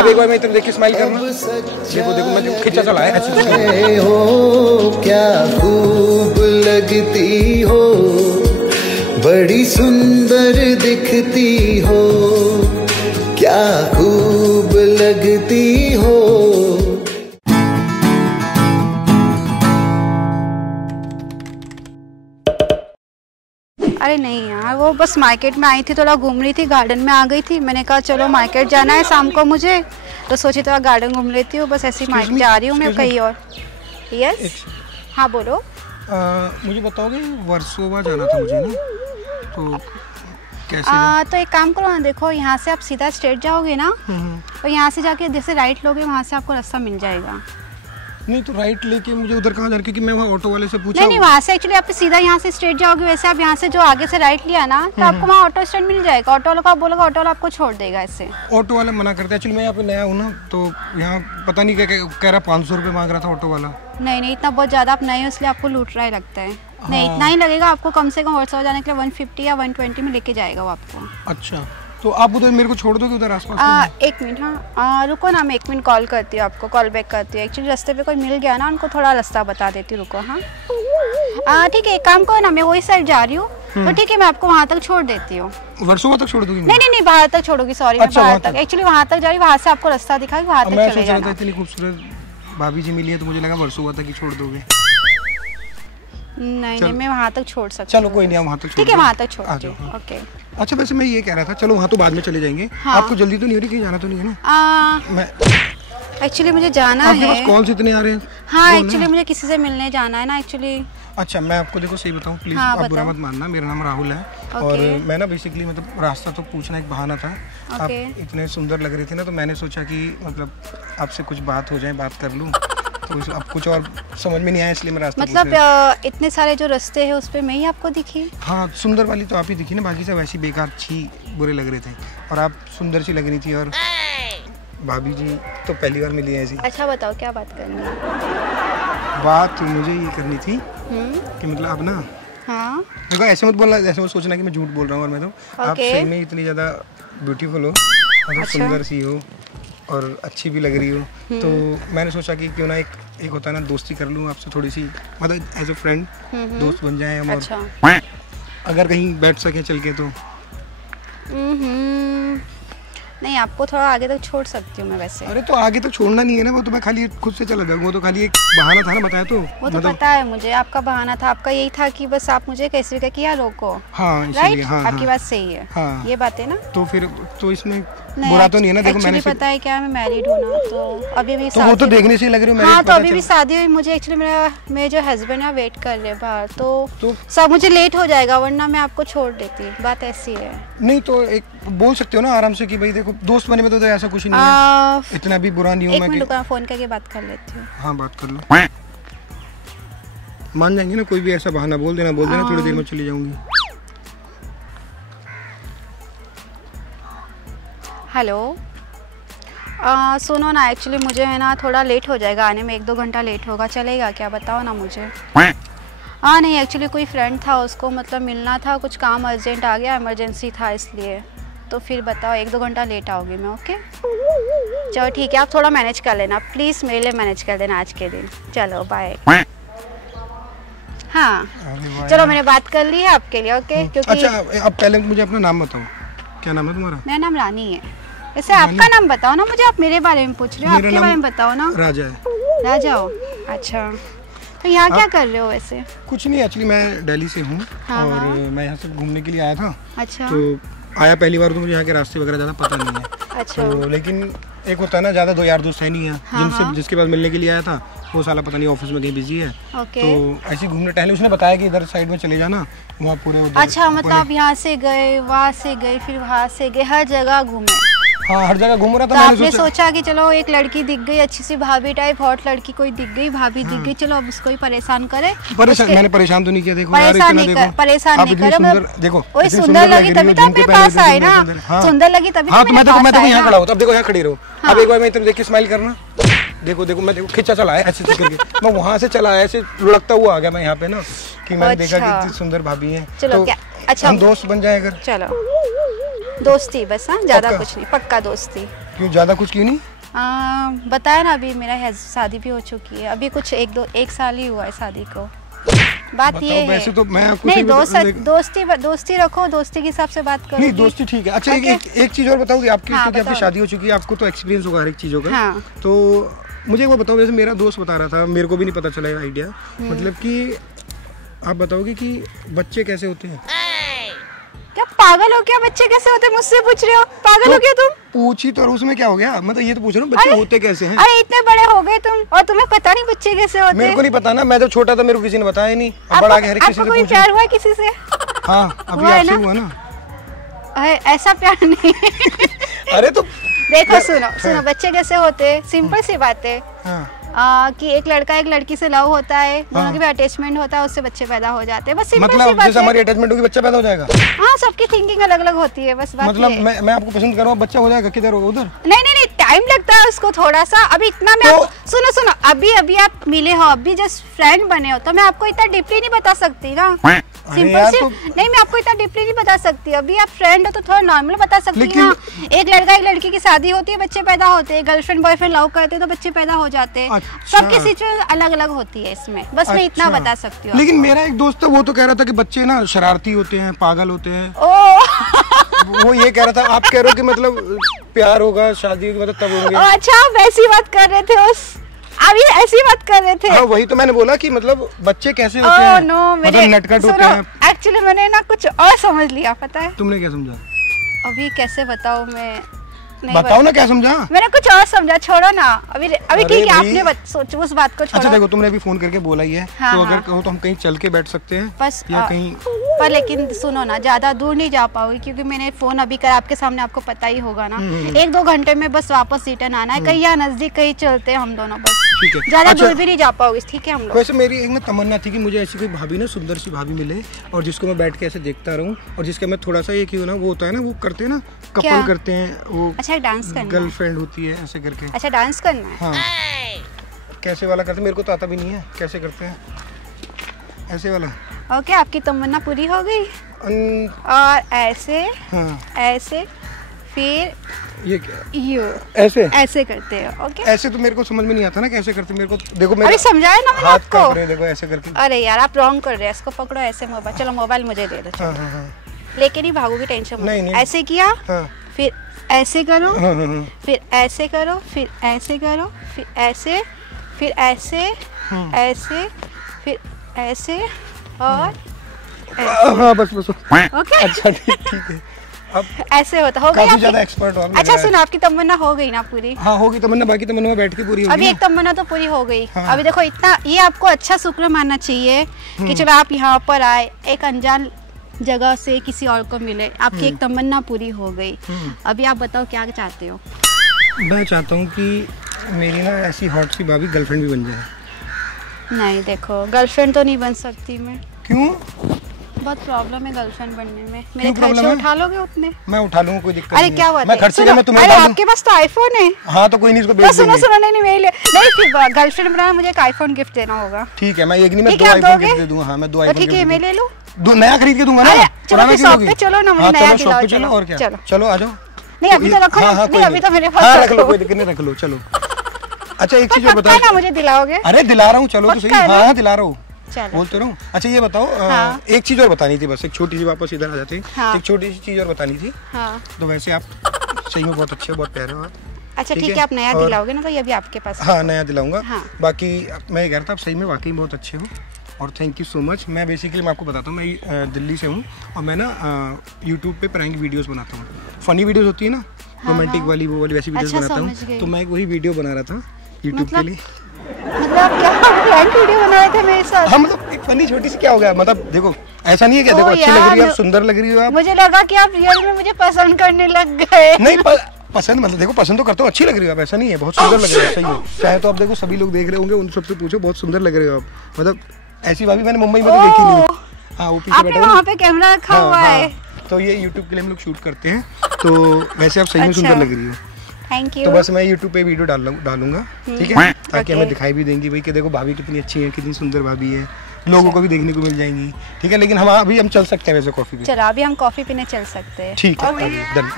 अब एक बार मैं इतना देख के स्माइल करना। देखो देखो मैं खिंचा चला है ऐसे हो, क्या खूब लगती हो, बड़ी सुंदर दिखती हो, क्या खूब लगती हो। अरे नहीं यार, वो बस मार्केट में आई थी, थोड़ा घूम रही थी, गार्डन में आ गई थी। मैंने कहा चलो मार्केट जाना है शाम को मुझे, तो सोची थोड़ा गार्डन घूम लेती हूँ। बस ऐसी मार्केट जा रही हूँ मैं कहीं और। यस हाँ बोलो। मुझे बताओगे वर्सोवा जाना था मुझे ना, तो कैसे? तो एक काम करो ना, देखो यहाँ से आप सीधा स्ट्रेट जाओगे ना, और यहाँ से जाके जैसे राइट लोगे वहाँ से आपको रास्ता मिल जाएगा। नहीं तो राइट लेके मुझे उधर कहाँ जाना, क्योंकि मैं वहाँ ऑटो वाले से पूछा। नहीं वहाँ से एक्चुअली आप सीधा यहाँ से स्ट्रेट जाओगे, वैसे आप यहाँ से जो आगे से राइट लिया ना, तो आपको वहाँ ऑटो स्टैंड मिल जाएगा। ऑटो वाला को आप बोलोगे, ऑटो वाला आपको छोड़ देगा ऐसे। ऑटो वाला मना करते हैं, एक्चुअली मैं यहाँ पे नया हूँ ना, तो यहाँ पता नहीं क्या कह रहा, 500 रुपये मांग रहा था ऑटो वाला। नहीं इतना बहुत ज़्यादा आप नए हो इसलिए आपको लूट रहा ही लगता है। नहीं इतना ही लगेगा आपको, कम से कम वर्सोवा जाने के लिए 150 या 120 में लेके जाएगा वो आपको। अच्छा तो आप उधर मेरे को छोड़ दोगे उधर आसपास? एक मिनट हाँ, रुको ना, मैं 1 मिनट कॉल करती हूँ आपको, कॉल बैक करती हूँ। एक्चुअली रास्ते पे कोई मिल गया ना, उनको थोड़ा रास्ता बता देती हूँ, रुको। हाँ ठीक है, एक काम करो ना, मैं वही साइड जा रही हूँ, तो ठीक है मैं आपको वहाँ तक छोड़ देती हूँ। वर्सोवा तक छोड़ दूंगी? नहीं बाहर तक छोड़ूगी, सॉरी। अच्छा, बाहर तक एक्चुअली वहाँ तक जा रही हूँ, वहाँ से आपको रास्ता दिखाएगी, वहाँ तक चले जाना। इतनी खूबसूरत भाभी जी मिली है तो मुझे लगा वर्सोवा तक ही छोड़ दोगे। नहीं मैं वहाँ तक छोड़ सकती हूँ। चलो कोई नहीं, वहाँ तक ठीक है, वहाँ तक छोड़ दो। ओके अच्छा वैसे मैं ये कह रहा था, चलो वहाँ तो बाद में चले जाएंगे। आपको जल्दी तो नहीं हो रही, कहीं जाना तो नहीं है ना? मैं एक्चुअली मुझे जाना है। आपके पास कॉल्स इतने आ रहे हैं? हाँ एक्चुअली मुझे किसी से मिलने जाना है ना एक्चुअली। अच्छा मैं आपको देखो सही बताऊँ प्लीज, आप बुरा मत मानना, मेरा नाम राहुल है। और मैं ना बेसिकली मतलब रास्ता तो पूछना एक बहाना था। आप इतने सुंदर लग रहे थे ना, तो मैंने सोचा कि मतलब आपसे कुछ बात हो जाए, बात कर लूँ। तो अब कुछ और समझ में नहीं आया इसलिए मैं रास्ता मतलब इतने सारे जो रास्ते हैं उस पे मैं ही आपको दिखी? हाँ सुंदर वाली तो आप ही दिखी ना, बाकी सब ऐसी बेकार छी बुरे लग रहे थे, और आप सुंदर सी लग रही थी। और भाभी जी तो पहली बार मिली है ऐसी। अच्छा बताओ क्या बात करनी है? बात मुझे ये करनी थी कि मतलब अब ना, हाँ देखो ऐसे मत बोलना, ऐसे मत सोचना कि मैं झूठ बोल रहा हूँ। और मैं तो आप सही में इतनी ज़्यादा ब्यूटीफुल हो, मतलब सुंदर सी हो और अच्छी भी लग रही हो, तो मैंने सोचा कि क्यों ना एक होता है ना, दोस्ती कर लूँ आपसे थोड़ी सी, मतलब एज अ फ्रेंड दोस्त बन जाए हम। अच्छा। और अगर कहीं बैठ सके चल के तो। नहीं आपको थोड़ा आगे तक छोड़ सकती हूँ मैं वैसे। अरे तो आगे तक छोड़ना नहीं है ना, वो तो मैं खाली खुद से चला जाऊंगा, वो तो खाली एक बहाना था ना, बताया तो। वो तो पता है मुझे, आपका बहाना था, आपका यही था कि बस आप मुझे कैसे भी किया रोको। हाँ राइट, आपकी बात सही है। हाँ। ये बात है ना, तो फिर तो इसमें बुरा तो नहीं है ना? देखो मैंने पता है क्या, मैं मैरिड हूँ ना, तो अभी भी तो वो तो देखने से लग रही है। हाँ तो अभी भी शादी हुई मुझे, एक्चुअली मेरे जो हस्बैंड है वेट कर रहे बाहर, तो सब मुझे लेट हो जाएगा, वरना मैं आपको छोड़ देती, बात ऐसी है। नहीं तो एक बोल सकते हो ना आराम से कि भाई देखो दोस्त बने में तो ऐसा कुछ नहीं है, इतना भी बुरा नहीं हूँ मैं। एक मिनट रुको, फोन करके बात कर लेती हूँ। हाँ बात कर लो, मान जाएंगे ना, कोई भी ऐसा बहाना बोल देना थोड़ी देर में चली जाऊंगी। हेलो सुनो ना, एक्चुअली मुझे है ना थोड़ा लेट हो जाएगा आने में, 1-2 घंटा लेट होगा, चलेगा क्या? बताओ ना मुझे। हाँ नहीं एक्चुअली कोई फ्रेंड था, उसको मतलब मिलना था, कुछ काम अर्जेंट आ गया, इमरजेंसी था इसलिए। तो फिर बताओ 1-2 घंटा लेट आओगी मैं? ओके चलो ठीक है, आप थोड़ा मैनेज कर लेना प्लीज़, मेरे लिए मैनेज कर देना आज के दिन। चलो बाय। हाँ चलो मैंने बात कर ली है आपके लिए। ओके क्योंकि अच्छा अब पहले मुझे अपना नाम बताओ, क्या नाम है तुम्हारा? मेरा नाम रानी है। वैसे आपका नाम बताओ ना मुझे, आप मेरे बारे में पूछ रहे हो, आपके बारे में बताओ ना। राजा है। राजा हो? अच्छा तो यहाँ क्या कर रहे हो वैसे? कुछ नहीं, एक्चुअली मैं दिल्ली से हूँ और मैं यहाँ से घूमने के लिए आया था। अच्छा। तो आया पहली बार तो मुझे यहाँ के रास्ते वगैरह ज़्यादा पता नहीं है। अच्छा। तो लेकिन एक होता है ना, ज़्यादा दो यार दोस्त है नहीं है, जिसके पास मिलने के लिए आया था, वो साला पता नहीं ऑफिस में कहीं बिजी है। तो ऐसे घूमने टहले, उसने बताया कि इधर साइड में चले जाना, वहाँ पूरे। अच्छा मतलब आप यहाँ से गए, वहाँ से गए, फिर वहाँ से गए, हर जगह घूमे? हाँ हर जगह घूम रहा था। तो आपने सोचा कि चलो एक लड़की दिख गई, अच्छी सी भाभी टाइप, हॉट लड़की कोई दिख गई, भाभी दिख गई, चलो अब उसको ही परेशान करे। मैंने परेशान तो नहीं किया, देखो परेशान नहीं करे, देखो वही सुंदर लगी तभी तो अपने पास आए ना, सुंदर लगी तभी। हाँ तो मैं तो यहाँ खड़ा हूँ, अब देखो यहाँ खड़ी रहो। अब एक बार मैं इतना देख के स्माइल करना, देखो देखो मैं खिंचा चला है ऐसे करके, मैं वहाँ से चला ऐसे लुढ़कता हुआ आ गया मैं यहाँ पे ना, कि मैंने देखा कि इतनी सुंदर भाभी है। चलो क्या अच्छा हम दोस्त बन जाए अगर। चलो दोस्ती बस, हाँ ज्यादा कुछ नहीं, पक्का दोस्ती। क्यों ज़्यादा कुछ क्यों नहीं? बताया ना, अभी मेरा शादी भी हो चुकी है, अभी कुछ एक साल ही हुआ है शादी को। बात ये है, वैसे तो मैं आपको नहीं दोस्ती रखो, दोस्ती के हिसाब से बात करो। नहीं दोस्ती ठीक है। अच्छा एक चीज़ और बताओगी आपकी, क्योंकि आपकी शादी हो चुकी है, आपको तो एक्सपीरियंस होगा हर एक चीज़ों का। हाँ। तो मुझे वो बताओ, जैसे मेरा दोस्त बता रहा था, मेरे को भी नहीं पता चला आइडिया, मतलब कि आप बताओगे कि बच्चे कैसे होते हैं? क्या पागल हो क्या? बच्चे कैसे होते हैं मुझसे पूछ रहे हो? पागल हो क्या तुम? पूछी तो, और उसमें क्या हो गया? मतलब ये तो पूछ रहा हूँ बच्चे होते कैसे हैं। अरे इतने बड़े हो गए तुम और तुम्हें पता नहीं बच्चे कैसे होते हैं? मेरे को नहीं पता ना, मैं जब छोटा था मेरे को किसी ने बताया नहीं, अब बड़ा हर किसी से कोई प्यार हुआ किसी से? हाँ अभी आपसे हुआ ना। ऐसा प्यार नहीं। अरे तो देखो सुनो बच्चे कैसे होते हैं, सिंपल सी बात है कि एक लड़का एक लड़की से लव होता है, दोनों के भी अटैचमेंट होता है, उससे बच्चे पैदा हो जाते हैं, बस सिंपल सी बात है। मतलब जैसे हमारी अटैचमेंट होगी बच्चा पैदा हो जाएगा? हाँ, सबकी थिंकिंग अलग अलग होती है, बस बात मतलब मैं आपको पसंद कर रहा हूँ, बच्चा हो जाएगा किधर होगा उधर? नहीं टाइम लगता है उसको थोड़ा सा। अभी इतना मैं सुनो अभी आप मिले हो, अभी जस्ट फ्रेंड बने हो, तो मैं आपको इतना डीपली नहीं बता सकती ना, सिंपल सी नहीं, मैं आपको इतना डीपली नहीं बता सकती। अभी आप फ्रेंड हो तो थोड़ा नॉर्मल बता सकती हूँ। एक लड़का एक लड़की की शादी होती है, बच्चे पैदा होते हैं, गर्लफ्रेंड बॉयफ्रेंड लव करते हैं तो बच्चे पैदा हो जाते हैं। सबकी सिचुएशन अलग अलग होती है इसमें, बस मैं इतना बता सकती हूँ। लेकिन मेरा एक दोस्त था, वो तो कह रहा था कि बच्चे ना शरारती होते हैं, पागल होते हैं। वो ये कह रहा था, आप कह रहे हो कि मतलब प्यार होगा शादी मतलब तब होंगे। अच्छा, आप ऐसी बात कर रहे थे अभी ऐसी बात कर रहे थे। हाँ वही तो मैंने बोला कि मतलब बच्चे कैसे होते हैं, मतलब नटखट होते हैं। एक्चुअली मैंने ना कुछ और समझ लिया, पता है? तुमने क्या समझा? अभी कैसे बताऊं मैं? बताओ ना क्या समझा? मैंने कुछ और समझा, छोड़ो ना अभी ठीक है, आपने सोचो उस बात को, छोड़ो। अच्छा देखो, तुमने अभी फोन करके बोला ही है, तो अगर कहो तो हम कहीं चल के बैठ सकते हैं बस, या कहीं पर लेकिन सुनो ना, ज्यादा दूर नहीं जा पाओगे क्योंकि मैंने फोन अभी कर आपके सामने, आपको पता ही होगा ना, 1-2 घंटे में बस वापस रिटर्न आना है। कहीं यहाँ नजदीक कहीं चलते हैं हम दोनों, बस ठीक है। ज्यादा दूर भी नहीं जा पाओगे, ठीक है हम लोग। वैसे मेरी एक तमन्ना थी कि मुझे ऐसी कोई भाभी ना, सुंदर सी भाभी मिले और जिसको मैं बैठ के ऐसे देखता रहूं, और जिसका मैं थोड़ा सा ये क्यों ना, वो होता है ना, वो करते हैं ना, कपल करते हैं वो। अच्छा, डांस करना, गर्लफ्रेंड होती है ऐसे करके। अच्छा, डांस करना है। हाँ, कैसे वाला करते, मेरे को तो आता भी नहीं है कैसे करते हैं, ऐसे वाला। ओके, आपकी तमन्ना पूरी हो गई। और ऐसे, ऐसे, फिर ये क्या? यू ऐसे करते हैं। ओके, ऐसे तो मेरे को समझ में नहीं आता ना कैसे करते, मेरे को देखो मेरे अभी समझाया ना मैंने आपको। देखो ऐसे करके। अरे यार, आप रॉन्ग कर रहे हैं, इसको पकड़ो ऐसे मोबाइल। चलो मोबाइल मुझे दे दो। हाँ। लेके नहीं भागोगी, टेंशन मत। ऐसे किया, फिर ऐसे करो, फिर ऐसे करो, फिर ऐसे करो, फिर ऐसे, फिर ऐसे, ऐसे, फिर ऐसे और हाँ बस। ओके, अच्छा ठीक है। अब ऐसे होता हो काफी ज्यादा एक्सपर्ट हो आप। अच्छा सुनो, आपकी तमन्ना हो गई ना पूरी? हाँ होगी तमन्ना, बाकी तमन्ना बैठ के पूरी होगी। अभी एक तमन्ना तो पूरी हो गई। अभी देखो, इतना ये आपको अच्छा शुक्र मानना चाहिए कि चलो आप यहाँ पर आए, एक अनजान जगह से किसी और को मिले, आपकी एक तमन्ना पूरी हो गई। अभी आप बताओ क्या चाहते हो? मैं चाहता हूँ कि मेरी ना ऐसी हॉट सी भाभी गर्लफ्रेंड भी बन जाए। नहीं देखो, गर्लफ्रेंड तो नहीं बन सकती मैं। क्यों? बहुत प्रॉब्लम है गर्लफ्रेंड बनने में। मेरे खर्चे उठा लोगे उतने? मैं उठा लूंगा, कोई दिक्कत नहीं। अरे क्या बात है, मैं खर्चे का मैं तुम्हें बता दूं। आपके पास तो आईफोन है। हाँ तो कोई नहीं, इसको बेच देंगे। सुनो नहीं मेरे लिए नहीं, फिर गर्लफ्रेंड बनाना मुझे एक आईफोन गिफ्ट देना होगा। ठीक है, मैं एक नहीं, मैं 2 आईफोन गिफ्ट दे दूंगा। हाँ मैं 2 आईफोन। ठीक है, मैं ले लूं? नया खरीद के दूंगा ना। चलो शॉप पे चलो ना, मुझे नया दिलाओ। चलो और क्या, चलो आ जाओ। नहीं अभी तो रखो ना, नहीं अभी तो मेरे पास रख लो, कोई दिक्कत नहीं, रख लो चलो। अच्छा एक चीज और बताओ ना, मुझे दिलाओगे? अरे दिला रहा हूँ, चलो तो सही। हाँ दिला रहा हूँ, चलो बोलते रहूं। अच्छा ये बताओ, एक चीज और बतानी थी, बस एक छोटी सी, वापस इधर आ जाते हैं। एक छोटी सी चीज और बतानी थी। तो वैसे आप सही में बहुत अच्छे हो, बहुत प्यारे हो आप। अच्छा ठीक है, आप नया दिलाओगे ना, तो ये भी आपके पास। हाँ नया दिलाऊंगा। बाकी मैं कह रहा था, आप सही में वाकई बहुत अच्छे हो और थैंक यू सो मच। मैं बेसिकली मैं आपको बताता हूँ, मैं दिल्ली से हूँ और मैं ना यूट्यूब पे प्रैंक वीडियोस बनाता हूँ। फनी वीडियोस होती है ना, रोमांटिक वाली, वो वाली वैसी वीडियोस बनाता हूँ। तो मैं एक वही वीडियो बना रहा था यूट्यूब के लिए। मतलब क्या प्रैंक वीडियो बना रहे थे मेरे साथ? हाँ मतलब एक फनी छोटी सी, क्या हो गया, मतलब देखो ऐसा नहीं है क्या, देखो अच्छी लग रही है, सुंदर लग रही हो आप। मुझे लगा कि आप रियल में मुझे पसंद करने लग गए। नहीं पसंद, मतलब देखो पसंद तो करता हूँ, अच्छी लग रही हो आप, ऐसा नहीं है, बहुत सुंदर लग रही है, सही है। चाहे तो आप देखो सभी लोग देख रहे होंगे, उन सबसे पूछो, बहुत सुंदर लग रहे हो आप। मतलब ऐसी भाभी मैंने मुंबई में तो देखी नहीं। हाँ वो पीछे बैठा है, वहाँ पे कैमरा रखा हुआ है। तो ये यूट्यूब के लिए हम लोग शूट करते हैं, तो वैसे आप सही में सुंदर लग रही हो। Thank you. तो बस मैं YouTube पे वीडियो डालूंगा, ठीक है, ताकि हमें दिखाई भी देंगी भाई कि देखो भाभी कितनी अच्छी है, कितनी सुंदर भाभी है, लोगों को भी देखने को मिल जाएंगी, ठीक है। लेकिन हम अभी हम चल सकते हैं वैसे कॉफी पे। चलो अभी हम कॉफी पीने चल सकते हैं, ठीक है, डन।